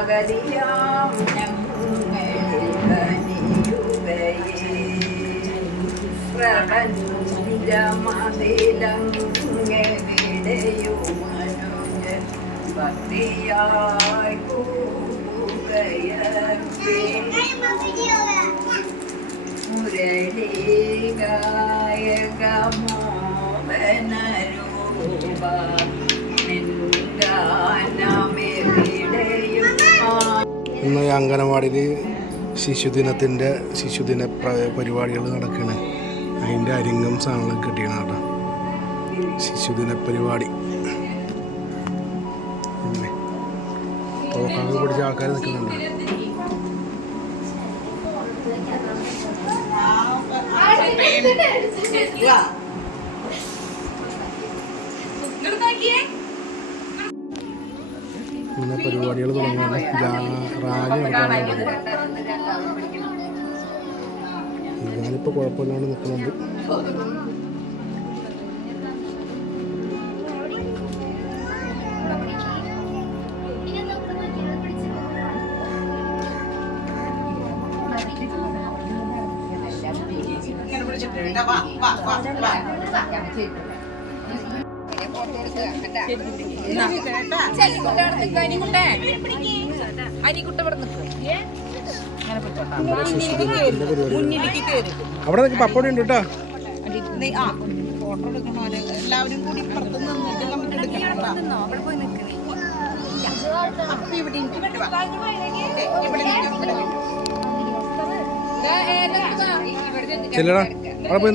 അകലിയാം പ്രപഞ്ചമതിലങ്ങെവിടെയോ മനുജൻ ഭക്തിയായി കൂകയർപ്പേ മുരളീഗായകമോഹനരൂപ നിൻഗാനമെവിടെയും ഇന്ന് അംഗനവാടിയിൽ ശിശുദിനത്തിന്റെ ശിശുദിന പ്ര- പരിപാടികൾ നടക്കുകയാണ് അതിന്റെ അരിങ്ങം സാധനങ്ങൾ കിട്ടിയാണ് കേട്ടോ ശിശുദിന പരിപാടി തോക്കൊക്കെ പിടിച്ച ആൾക്കാർ നിൽക്കുന്നുണ്ട് ഇങ്ങനെ പരിപാടികൾ തുടങ്ങാണ് ജാ- റാലി നടക്കാനുണ്ട് ഞാനിപ്പോൾ കുഴപ്പമില്ലാണ്ട് നിൽക്കുന്നുണ്ട്. അവിടെ നിൽക്ക് പപ്പടി ഉണ്ട് കേട്ടോ എല്ലാവരും കൂടി. അപ്പൊ ഇവിടെ ഇവിടെ. ചെല്ലടാ അവിടെ പോയി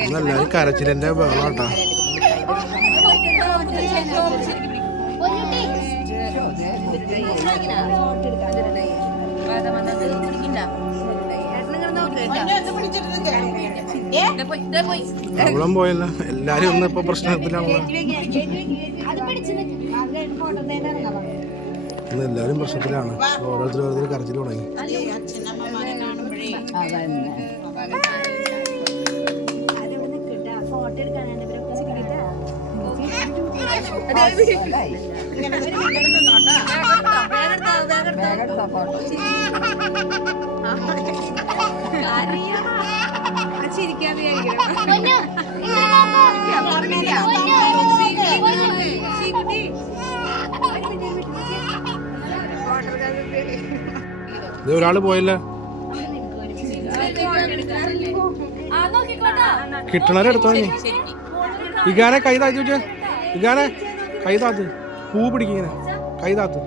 എല്ലാവരും കരച്ചിലിന്റെ ബഹളം കേട്ടോ അവളും പോയല്ലോ. എല്ലാരും ഒന്നും ഇപ്പൊ പ്രശ്നത്തിലാണല്ലോ ഇന്ന് എല്ലാരും പ്രശ്നത്തിലാണ്. ഓരോരുത്തർ ഓരോരുത്തർ കരച്ചിൽ തുടങ്ങി. അച്ഛനമ്മമാരെ ഇത് ഒരാൾ പോയല്ല? കിട്ടണരെ എടുത്തോ നീ ഇഗാനെ കൈ താത്തി വെച്ചേ. ഇഗാനെ. കൈ താത്ത് പൂ പിടിക്കിങ്ങനെ കൈ താത്ത്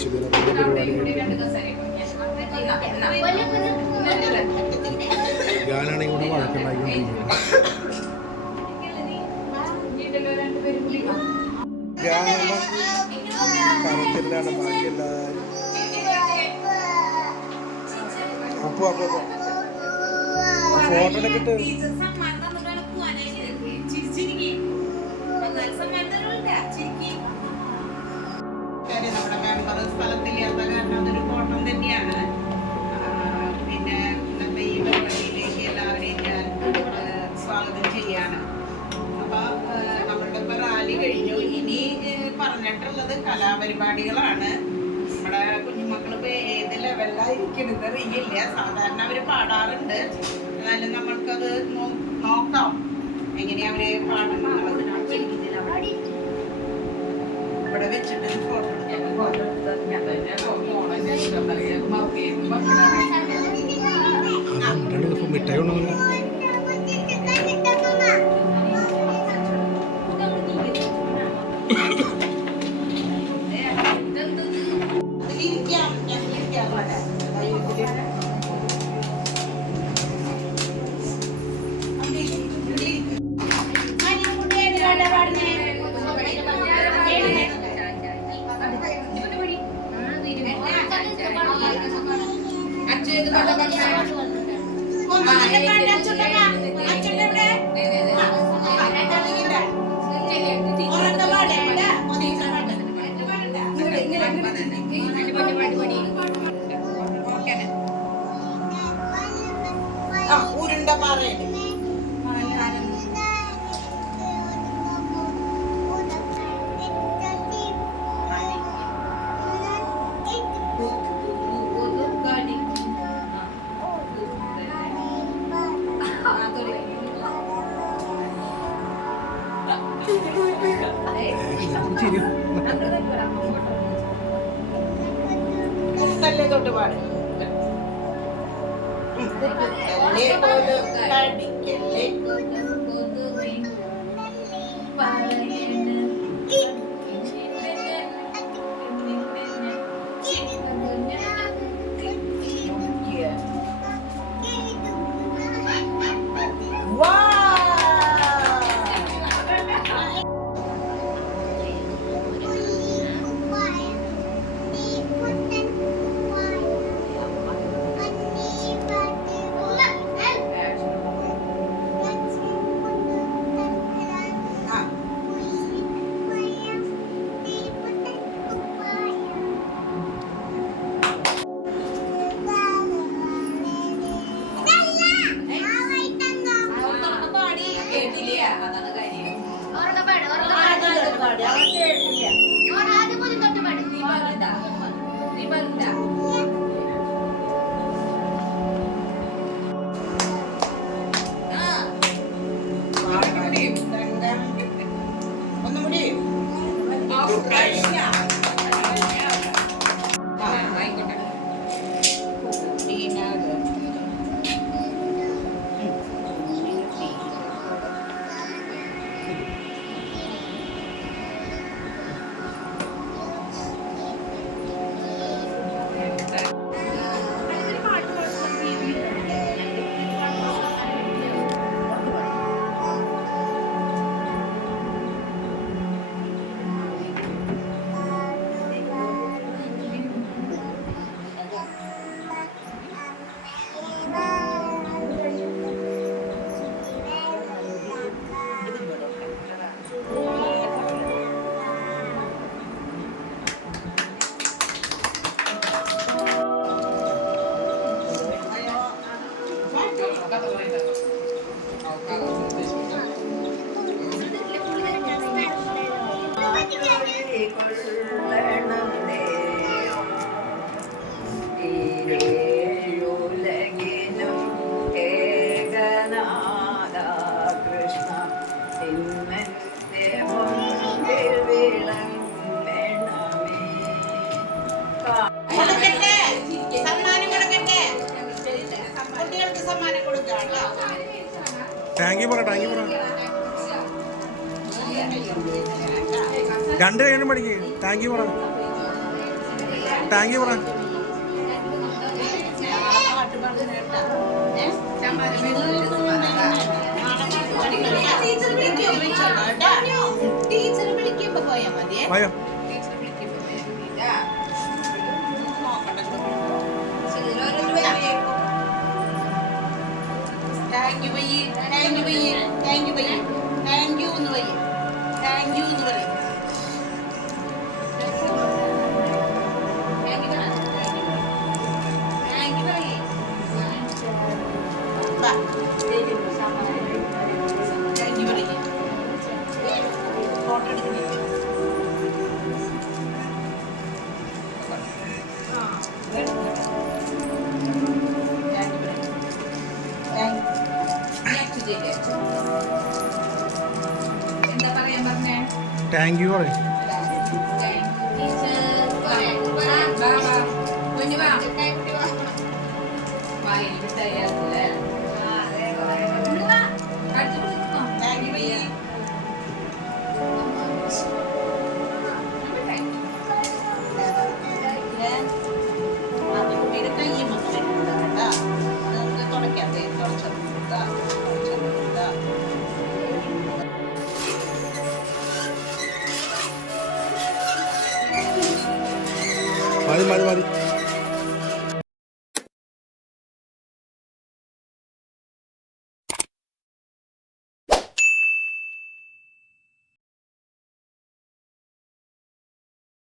ശിശുദിനത്തിന്റെ പരിപാടി ഇഗാനാണെങ്കിൽ ഇവിടെ വഴക്കുണ്ടാക്കിക്കൊണ്ടിരിക്കുന്നത് ഇഗാനുള്ള കരച്ചിലാണ് ബാക്കി എല്ലാവരും അപ്പു അപ്പു അപ്പു ഫോട്ടോ എടുത്തിട്ട് പറഞ്ഞിട്ടുള്ളത് കലാപരിപാടികളാണ്. നമ്മുടെ കുഞ്ഞുമക്കൾ ഇപ്പൊ ഏത് ലെവലിലാണ് അറിയില്ല. സാധാരണ അവർ പാടാറുണ്ട്. എന്നാലും നമ്മൾക്കത് നോക്കാം. എങ്ങനെയാ അവർ പാടുന്നത് ഇവിടെ വെച്ചിട്ട് ഫോട്ടോ എടുക്കാം. ഫോട്ടോ എടുത്താൽ മിഠായി നല്ല തൊട്ട് പാട്. താങ്ക് യു പറ താങ്ക് യു പറ രണ്ട് കഴിഞ്ഞ് പഠിക്ക്. താങ്ക് യു പറ താങ്ക് യു പറ ടീച്ചർ താങ്ക് യു പറയും Bye. mari mari mari.